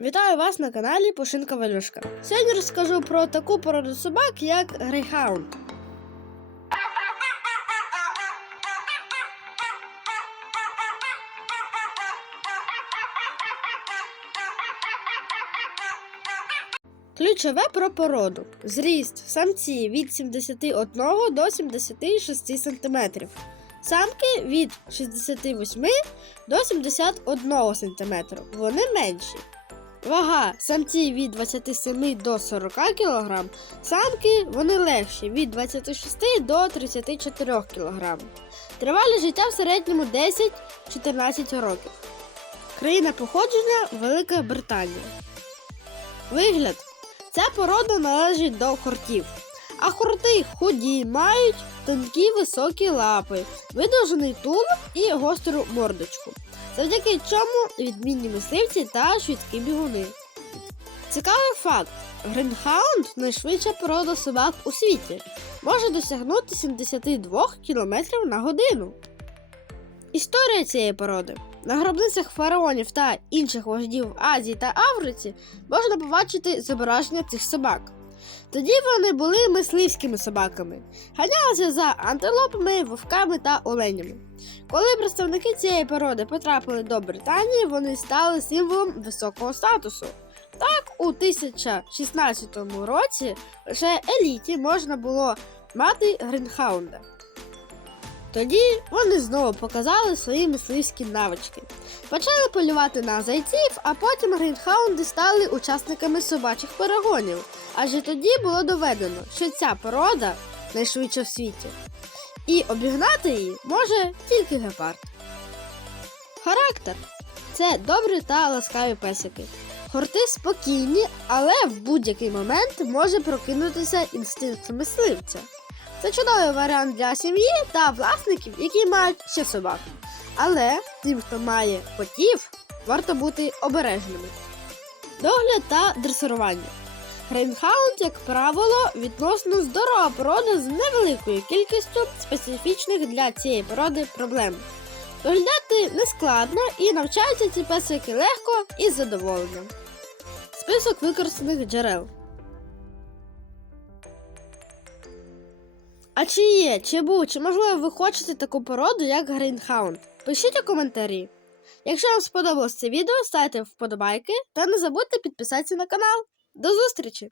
Вітаю вас на каналі Пушинка Валюшка. Сьогодні розкажу про таку породу собак, як грейхаунд. Ключове про породу. Зріст самці від 71 до 76 см. Самки від 68 до 71 см. Вони менші. Вага самці від 27 до 40 кг, самки вони легші від 26 до 34 кг. Тривалість життя в середньому 10-14 років. Країна походження Велика Британія. Вигляд. Ця порода належить до хортів. А хорти худі мають тонкі високі лапи, видовжений тулуб і гостру мордочку завдяки чому відмінні мисливці та швидкі бігуни. Цікавий факт: Гринхаунд найшвидша порода собак у світі, може досягнути 72 км на годину. Історія цієї породи. На гробницях фараонів та інших вождів в Азії та Африці можна побачити зображення цих собак. Тоді вони були мисливськими собаками, ганялися за антилопами, вовками та оленями. Коли представники цієї породи потрапили до Британії, вони стали символом високого статусу. Так, у 1016 році лише еліті можна було мати гринхаунда. Тоді вони знову показали свої мисливські навички. Почали полювати на зайців, а потім гринхаунди стали учасниками собачих перегонів. Адже тоді було доведено, що ця порода найшвидша в світі. І обігнати її може тільки гепард. Характер це добрі та ласкаві песики. Хорти спокійні, але в будь-який момент може прокинутися інстинкт мисливця. Це чудовий варіант для сім'ї та власників, які мають ще собак. Але тим, хто має котів, варто бути обережними. Догляд та дресирування. Грейнхаунд, як правило, відносно здорова порода з невеликою кількістю специфічних для цієї породи проблем. Доглядати нескладно і навчаються ці песики легко і з задоволенням. Список використаних джерел. А чи є, чи був, чи можливо ви хочете таку породу, як Грейнхаунд? Пишіть у коментарі. Якщо вам сподобалось це відео, ставте вподобайки та не забудьте підписатися на канал. До зустрічі!